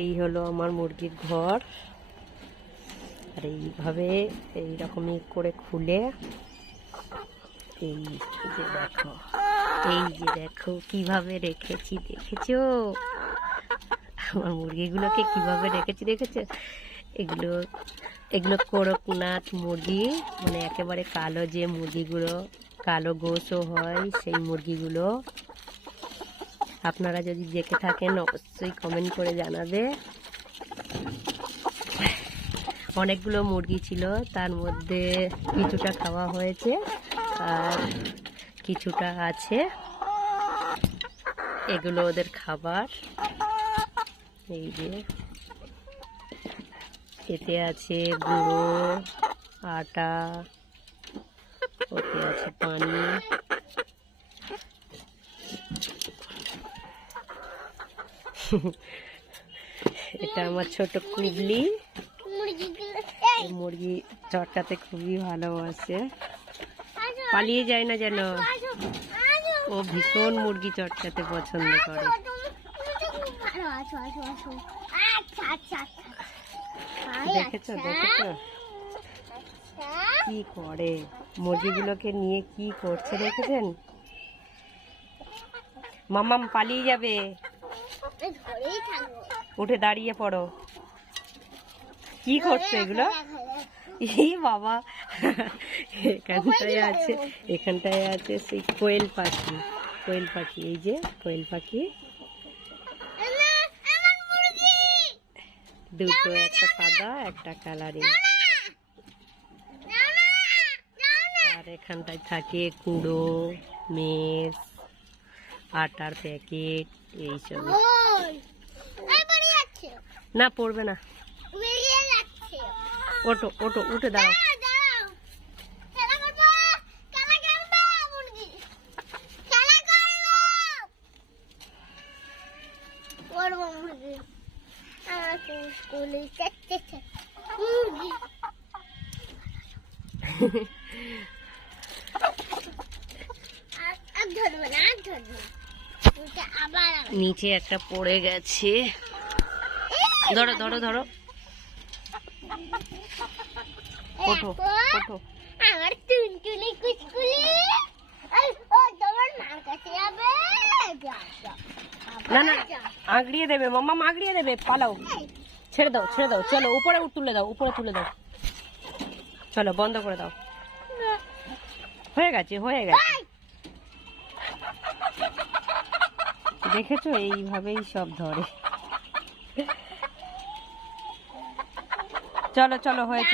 এই হলো আমার মুরগির ঘর। আর এইভাবে এইরকমই করে খুলে এই যে দেখো কিভাবে রেখেছি, দেখেছো আমার মুরগিগুলোকে কিভাবে রেখেছি, দেখেছো? এগুলো এগুলো করকনাথ মুরগি, মানে একেবারে কালো যে মুরগিগুলো, কালো গোশও হয় সেই মুরগিগুলো। আপনারা যদি দেখে থাকেন অবশ্যই কমেন্ট করে জানাবে। অনেকগুলো মুরগি ছিল, তার মধ্যে কিছুটা খাওয়া হয়েছে আর কিছুটা আছে, এগুলো ওদের খাবার। এই যে এতে আছে গুঁড়ো, আটা, ওতে আছে পানি। এটা আমার ছোট কুবলি, মুরগি চটকাতে খুবই ভালোবাসে, পালিয়ে যায় না যেন। ও ভীষণ মুরগি চটকাতে পছন্দ করে। দেখেছো দেখেছো কি করে, মুরগিগুলোকে নিয়ে কি করছে দেখেছেন? মাম্মাম পালিয়ে যাবে, উঠে দাঁড়িয়ে পড়ো। কি করছে এগুলো? এই বাবা, এখানটায় আছে সেই কোয়েল পাখি। কোয়েল পাখি, এই যে কোয়েল পাখি দুটো, একটা সাদা একটা কালারিং। আর এখানটায় থাকে কুড়ো, মেস, আটার প্যাকেট, এইসব। না পড়বে না, ওটো ওটো উঠে দাঁড়াও। নিচে একটা পড়ে গেছে, ধরো ধরো ধরো, ওঠো ওঠো। আমার টুনটুনি কুচকুলি, ও তোমার মার কাছে যাবে। না না, আঁকড়িয়ে দেবে মাম্মা, আঁকড়িয়ে দেবে, পালাও, ছেড়ে দাও ছেড়ে দাও। চলো উপরে তুলে দাও, উপরে তুলে দাও, চলো বন্ধ করে দাও। হয়ে গেছে হয়ে গেছে, দেখেছো এইভাবেই সব ধরে। চলো চলো হয়েছে।